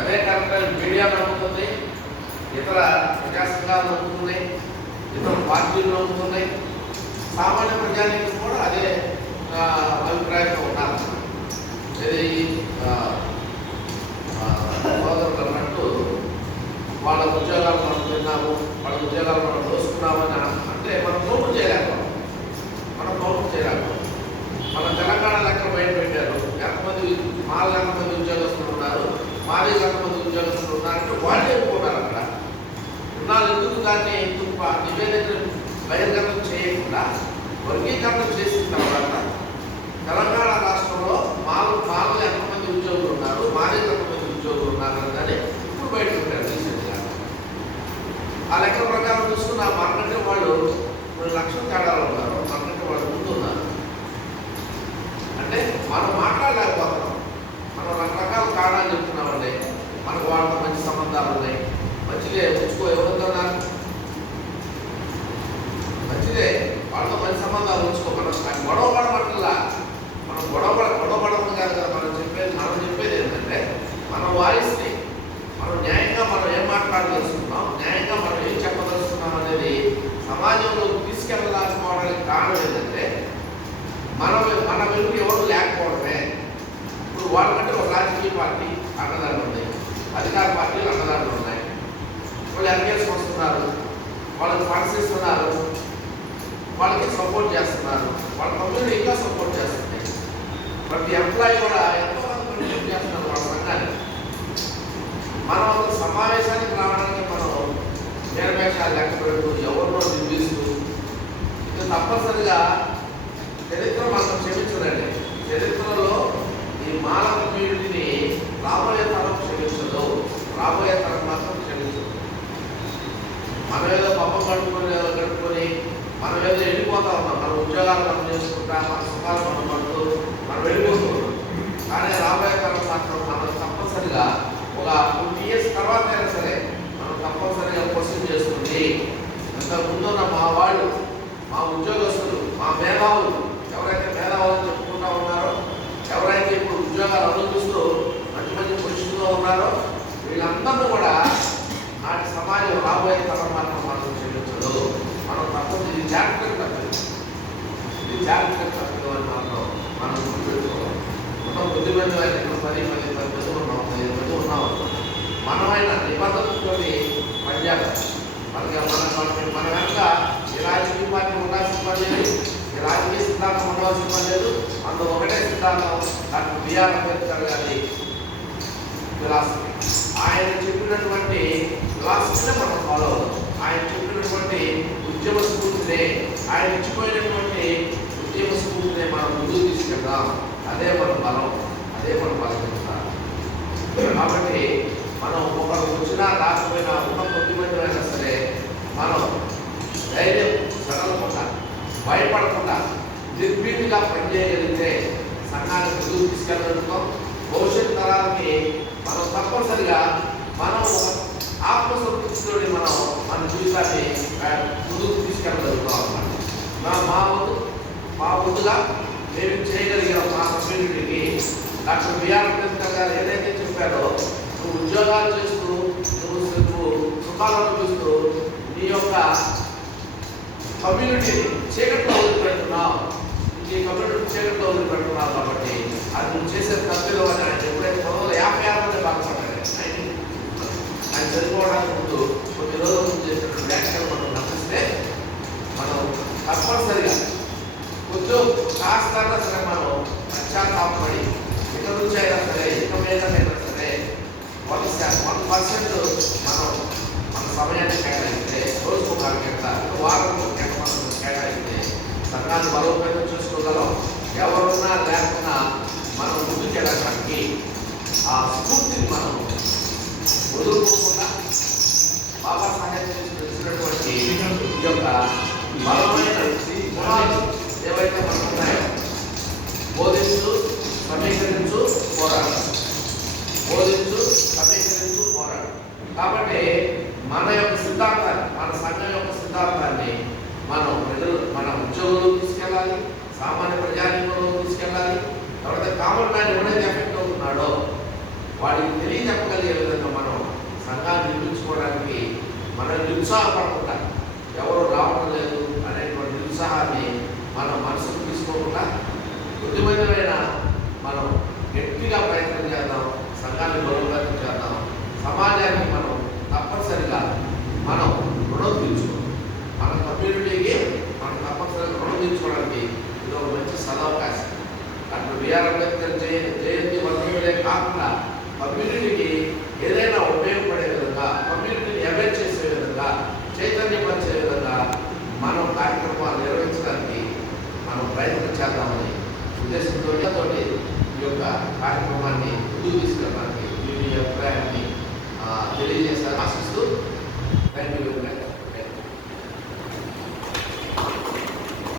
అదే correct. Media నమ్ముతుంది, ఇతర ప్రజా సంఘాలు నమ్ముతున్నాయి, ఇతర పార్టీలు నమ్ముతున్నాయి, సామాన్య ప్రజానికి కూడా అదే అభిప్రాయంతో ఉన్నారు. ఇది సోదరులు అన్నట్టు వాళ్ళ ఉద్యోగాలు మనం తిన్నాము, వాళ్ళ ఉద్యోగాలు మనం దోసుకున్నామని అంటే మనం నోటు చేయలేకపోతాం. మన తెలంగాణ లెక్కలు బయట పెట్టారు. ఎంతమంది మాలు ఎంతమంది ఉద్యోగస్తులు ఉన్నారు, మాది ఎంతమంది ఉద్యోగస్తులు ఉన్నారంటే వాళ్ళే ఒప్పుకున్నారు. అక్కడ ఉన్నాళ్ళు ఎందుకు దాన్ని నివేదికను బహిర్గతం చేయకుండా వర్గీకరణ చేసిన తర్వాత తెలంగాణ రాష్ట్రంలో మాలు ఎంతమంది ఉద్యోగులు ఉన్నారు, మాది ఎంతమంది ఉద్యోగులు ఉన్నారు అని ఇప్పుడు బయట పెట్టారు రీసెంట్గా. ఆ లెక్కల ప్రకారం చూస్తున్న మనకంటే వాళ్ళు 2 లక్షల తేడాలు ఉన్నారు, మనకంటే వాళ్ళు ముందు ఉన్నారు. అంటే మనం మాట్లాడలేకపోతున్నాం. మనం రకరకాల కారణాలు చెప్తున్నామండి. మనకు వాళ్ళతో మంచి సంబంధాలు ఉన్నాయి, మంచిదే ఉంచుకో, ఎవరుతున్నారు మంచిదే, వాళ్ళతో మంచి సంబంధాలు ఉంచుకో. మనం గొడవ పడమట్లా, మనం గొడవపడము కాదు కదా. మనం చెప్పేది ఏంటంటే మన వాయిస్ని మనం న్యాయంగా మనం ఏం మాట్లాడదలుచుకున్నాం, న్యాయంగా మనం ఏం చెప్పదలుచుకున్నాం అనేది సమాజంలో తీసుకెళ్ళడానికి కారణం ఏంటంటే మన వెలుగు ఎవరు లేకపోవడమే. ఇప్పుడు వాళ్ళకంటే ఒక రాజకీయ పార్టీ అన్నదారులు ఉన్నాయి, అధికార పార్టీలు అన్నదారులు ఉన్నాయి. వాళ్ళు ఎంగేజ్ వస్తున్నారు, వాళ్ళకి ఫండ్స్ ఇస్తున్నారు, వాళ్ళకి సపోర్ట్ చేస్తున్నారు, వాళ్ళ కమ్యూనిటీ ఇంకా సపోర్ట్ చేస్తుంది. ప్రతి ఎంప్లాయీ కూడా ఎంతో కంట్రిబ్యూట్ చేస్తున్నారు వాళ్ళ సంఘాన్ని. మనం ఒక సమావేశానికి రావడానికి మనం నిర్వేషాలు లెక్క పెడుతూ ఎవరినో నిర్మిస్తూ ఇది తప్పనిసరిగా చరిత్ర మనం క్షమించదండి. చరిత్రలో ఈ మాల కమ్యూనిటీని రాబోయే తరం క్షమించదు, రాబోయే తరం మాత్రం క్షమించదు. మనం ఏదో పప్పం గడుపుకొని మనం ఏదో వెళ్ళిపోతా ఉన్నాం. మన ఉద్యోగాలు మనం చేసుకుంటా, మన సుఖాలు మనం పడుతూ మనం వెళ్ళిపోతున్నాం. కానీ రాబోయే తరం మాత్రం మనం తప్పనిసరిగా ఒక 20 years తర్వాత అయినా సరే మనం తప్పనిసరిగా క్వశ్చన్ చేస్తుంది. ఇంతకుముందున్న మా వాళ్ళు, మా ఉద్యోగస్తులు, మా మేధావులు, ఎవరైతే మేధావులు చెప్పుకుంటూ ఉన్నారో, ఎవరైతే ఇప్పుడు ఉద్యోగాలు అనుభవిస్తూ మంచి పొజిషన్లో ఉన్నారో వీళ్ళందరూ కూడా నాటి సమాజం రాబోయే తరం మాత్రం మనం క్షమించదు. మనం తప్పదు, ఇది జాగ్రత్తగా తప్పదు, ఇది జాగ్రత్తగా తప్పదు అని మాత్రం మనం గుర్తుపెట్టుకోవాలి. మొత్తం 10 మంది 10 మంది ఉన్నాం. మనమైన నిబంధనలతో పనిచేయాలి. మన వెనక ఈ రాజకీయ పార్టీ ఉండాల్సిన పని లేదు, ఈ రాజకీయ సిద్ధాంతం ఉండవలసిన పని లేదు. అందులో ఒకటే సిద్ధాంతం, డాక్టర్ బిఆర్ అంబేద్కర్ గారి ఫిలాసఫీ. ఆయన చెప్పినటువంటి ఫిలాసఫీనే మనం ఫాలో అవుతాం. ఆయన చెప్పినటువంటి ఉద్యమ స్ఫూర్తినే, ఆయన ఇచ్చిపోయినటువంటి ఉద్యమ స్ఫూర్తినే మనం ముందుకు తీసుకెళ్దాం. అదే మన బలం, అదే మన బలహీనత. కాబట్టి మనం ఒకరు వచ్చినా రాకపోయినా ఉన్న 10 మంది అయినా సరే మనం ధైర్యం సడలకుండా, భయపడకుండా, నిర్భీతిగా పనిచేయగలిగితే సంఘాన్ని ముందుకు తీసుకెళ్ళగలుగుతాం. భవిష్యత్ తరాలకి మనం తప్పనిసరిగా మనం ఆత్మసంతృప్తితో మనం మన జీవితాన్ని ముందుకు తీసుకెళ్ళగలుగుతాం అన్నమాట. మా వంతుగా మేము చేయగలిగిన మా కమ్యూనిటీకి డాక్టర్ బిఆర్ అంబేద్కర్ గారు ఏదైతే చెప్పారో, నువ్వు ఉద్యోగాలు చేస్తూ నువ్వు సుఖాలు అనుభవిస్తూ నీ యొక్క కమ్యూనిటీని చీకట్లో వదిలిపెడుతున్నావు, ఈ కమ్యూనిటీ చీకట్లో వదిలిపెడుతున్నావు. కాబట్టి అది నువ్వు చేసే తప్పులు అని ఆయన ఎప్పుడైతే 1956 బాధపడ్డాడు. ఆయన చదువుకోవడానికి ముందు కొన్ని రోజుల ముందు చేసినటువంటి వ్యాఖ్యలు మనం నమ్మిస్తే మనం తప్పనిసరిగా కొంచెం కాస్త సరే మనం పశ్చాత్తాపడి ఇక నుంచి అయినా సరే, ఇక మీదైనా సరే 1% మనం మన సమయాన్ని కేటాయిస్తే, రోజుకు 1 గంట, వారంలో 1 గంట మనం కేటాయిస్తే సంఘాన్ని బలోపేతం చేసుకోగలం. ఎవరున్నా లేకున్నా మనం ముందుకెళ్ళడానికి ఆ స్ఫూర్తిని మనం వదులుకోకుండా బాబా సాహెబ్ తెలిసినటువంటి ఈ యొక్క బలమైన గుణాలు ఏవైతే మనకు ఉన్నాయో, బోధించు, సమీకరించు, పోరాడు. బోధించు, సమీకరించు, పోరాడు. కాబట్టి మన యొక్క సిద్ధాంతాన్ని, మన సంఘం యొక్క సిద్ధాంతాన్ని మన ఉద్యోగులు తీసుకెళ్ళాలి, సామాన్య ప్రజానీకంలో తీసుకెళ్ళాలి. ఎవరైతే కామన్ మ్యాన్ ఎవరైతే ఎఫెక్ట్ అవుతున్నాడో వాడికి తెలియజెప్పగలిగే విధంగా మనం సంఘాన్ని నిర్మించుకోవడానికి మనం నిరుత్సాహపడకుండా ఎవరు రావడం లేదు అనేటువంటి నిరుత్సాహాన్ని మనం మనసుకు తీసుకోకుండా కొద్దిమందినైనా మనం గట్టిగా ప్రయత్నం చేద్దాం, సంఘాన్ని బలోపేతం చేద్దాం, సమాజానికి మనం తప్పనిసరిగా మనం రుణం తీర్చుకోవాలి. మన కమ్యూనిటీకి మనం తప్పనిసరిగా రుణం తీర్చుకోవడానికి ఇది ఒక మంచి సదవకాశం. అటు బిఆర్ అంబేద్కర్ జయంతి వర్ధంతులే కాకుండా కమ్యూనిటీకి ఏదైనా ఉపయోగపడే విధంగా, కమ్యూనిటీని అవేర్ చేసే విధంగా, చైతన్యపరిచే విధంగా మనం కార్యక్రమాలు నిర్వహించడానికి మనం ప్రయత్నం చేద్దామని ఉద్దేశంతో ఈ యొక్క కార్యక్రమాన్ని ముందుకు తీసుకెళ్ళడానికి మీ అభిప్రాయాన్ని తెలియజేస్తారని ఆశిస్తూ థ్యాంక్ యూ వెరీ మచ్.